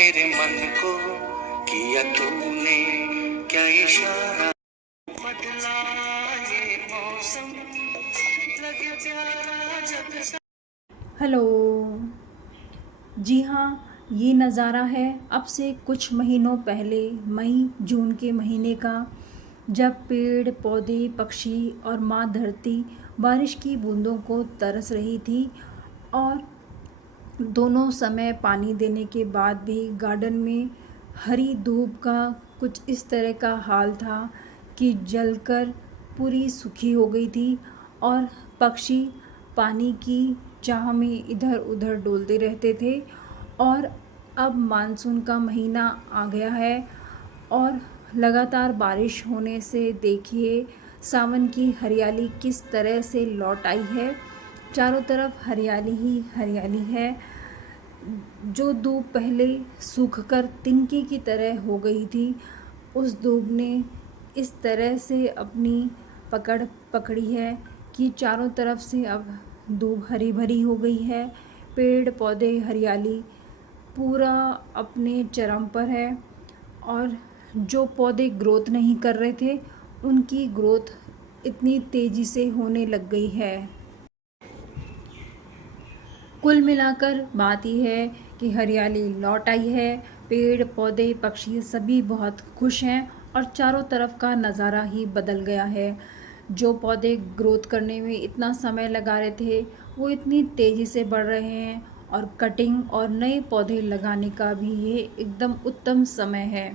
मेरे मन को किया तूने क्या इशारा, बदला ये मौसम, लगे प्यारा जब सा। हेलो। जी हाँ, ये नज़ारा है अब से कुछ महीनों पहले मई जून के महीने का, जब पेड़ पौधे पक्षी और माँ धरती बारिश की बूंदों को तरस रही थी। और दोनों समय पानी देने के बाद भी गार्डन में हरी धूप का कुछ इस तरह का हाल था कि जलकर पूरी सूखी हो गई थी और पक्षी पानी की चाह में इधर उधर डोलते रहते थे। और अब मानसून का महीना आ गया है और लगातार बारिश होने से देखिए सावन की हरियाली किस तरह से लौट आई है। चारों तरफ हरियाली ही हरियाली है। जो धूप पहले सूखकर तिनके की तरह हो गई थी, उस धूप ने इस तरह से अपनी पकड़ पकड़ी है कि चारों तरफ से अब धूप हरी भरी हो गई है। पेड़ पौधे हरियाली पूरा अपने चरम पर है और जो पौधे ग्रोथ नहीं कर रहे थे उनकी ग्रोथ इतनी तेज़ी से होने लग गई है। कुल मिलाकर बात यह है कि हरियाली लौट आई है। पेड़ पौधे पक्षी सभी बहुत खुश हैं और चारों तरफ का नज़ारा ही बदल गया है। जो पौधे ग्रोथ करने में इतना समय लगा रहे थे वो इतनी तेज़ी से बढ़ रहे हैं और कटिंग और नए पौधे लगाने का भी ये एकदम उत्तम समय है।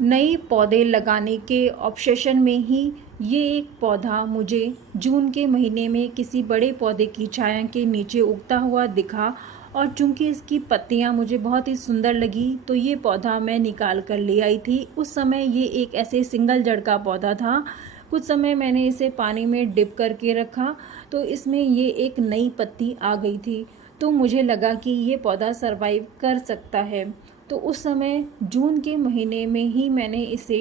नए पौधे लगाने के ऑब्सेशन में ही ये एक पौधा मुझे जून के महीने में किसी बड़े पौधे की छाया के नीचे उगता हुआ दिखा और चूंकि इसकी पत्तियां मुझे बहुत ही सुंदर लगी तो ये पौधा मैं निकाल कर ले आई थी। उस समय ये एक ऐसे सिंगल जड़ का पौधा था। कुछ समय मैंने इसे पानी में डिप करके रखा तो इसमें ये एक नई पत्ती आ गई थी, तो मुझे लगा कि ये पौधा सरवाइव कर सकता है। तो उस समय जून के महीने में ही मैंने इसे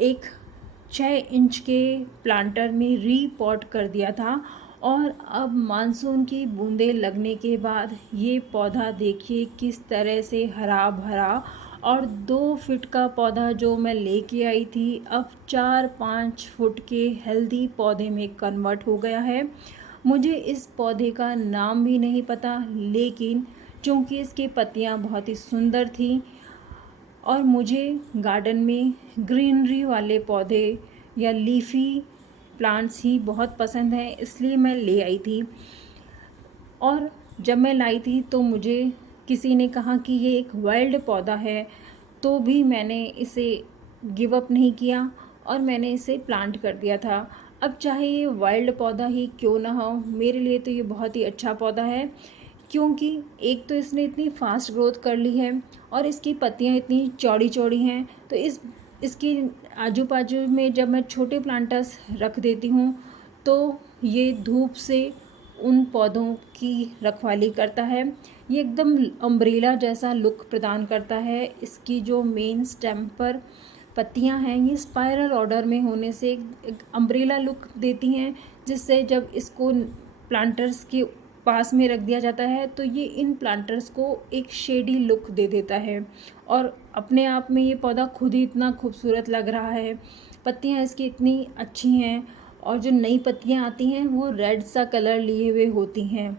एक 6 इंच के प्लांटर में रीपॉट कर दिया था और अब मानसून की बूंदें लगने के बाद ये पौधा देखिए किस तरह से हरा भरा और 2 फीट का पौधा जो मैं लेके आई थी अब 4-5 फुट के हेल्दी पौधे में कन्वर्ट हो गया है। मुझे इस पौधे का नाम भी नहीं पता, लेकिन चूँकि इसकी पत्तियाँ बहुत ही सुंदर थीं और मुझे गार्डन में ग्रीनरी वाले पौधे या लीफी प्लांट्स ही बहुत पसंद हैं, इसलिए मैं ले आई थी। और जब मैं लाई थी तो मुझे किसी ने कहा कि ये एक वाइल्ड पौधा है, तो भी मैंने इसे गिव अप नहीं किया और मैंने इसे प्लांट कर दिया था। अब चाहे ये वाइल्ड पौधा ही क्यों ना हो, मेरे लिए तो ये बहुत ही अच्छा पौधा है, क्योंकि एक तो इसने इतनी फास्ट ग्रोथ कर ली है और इसकी पत्तियां इतनी चौड़ी चौड़ी हैं। तो इसकी आजू बाजू में जब मैं छोटे प्लांटर्स रख देती हूँ तो ये धूप से उन पौधों की रखवाली करता है। ये एकदम अम्ब्रेला जैसा लुक प्रदान करता है। इसकी जो मेन स्टेम पर पत्तियां हैं ये स्पाइरल ऑर्डर में होने से एक अम्ब्रेला लुक देती हैं, जिससे जब इसको प्लांटर्स के पास में रख दिया जाता है तो ये इन प्लांटर्स को एक शेडी लुक दे देता है और अपने आप में ये पौधा खुद ही इतना खूबसूरत लग रहा है। पत्तियां इसकी इतनी अच्छी हैं और जो नई पत्तियां आती हैं वो रेड सा कलर लिए हुए होती हैं।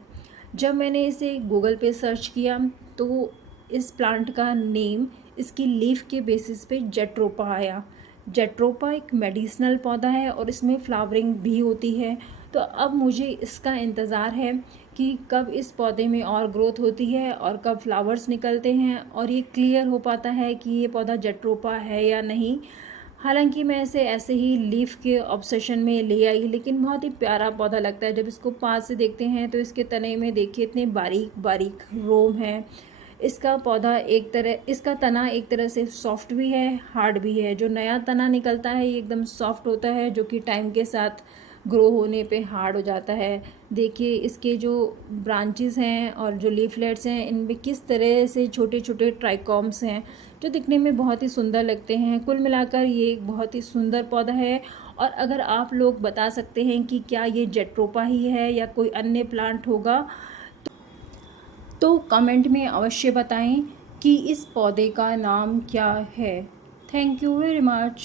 जब मैंने इसे गूगल पे सर्च किया तो इस प्लांट का नेम इसकी लीफ के बेसिस पे जेट्रोपा आया। जेट्रोपा एक मेडिसिनल पौधा है और इसमें फ्लावरिंग भी होती है। तो अब मुझे इसका इंतज़ार है कि कब इस पौधे में और ग्रोथ होती है और कब फ्लावर्स निकलते हैं और ये क्लियर हो पाता है कि ये पौधा जेट्रोपा है या नहीं। हालांकि मैं इसे ऐसे ही लीफ के ऑब्सेशन में ले आई, लेकिन बहुत ही प्यारा पौधा लगता है। जब इसको पास से देखते हैं तो इसके तने में देखिए इतने बारीक बारीक रोम हैं। इसका तना एक तरह से सॉफ्ट भी है, हार्ड भी है। जो नया तना निकलता है ये एकदम सॉफ्ट होता है, जो कि टाइम के साथ ग्रो होने पे हार्ड हो जाता है। देखिए इसके जो ब्रांचेस हैं और जो लीफलेट्स हैं इनमें किस तरह से छोटे छोटे ट्राइकॉम्स हैं जो दिखने में बहुत ही सुंदर लगते हैं। कुल मिलाकर ये एक बहुत ही सुंदर पौधा है। और अगर आप लोग बता सकते हैं कि क्या ये जेट्रोपा ही है या कोई अन्य प्लांट होगा तो कमेंट में अवश्य बताएं कि इस पौधे का नाम क्या है। Thank you very much.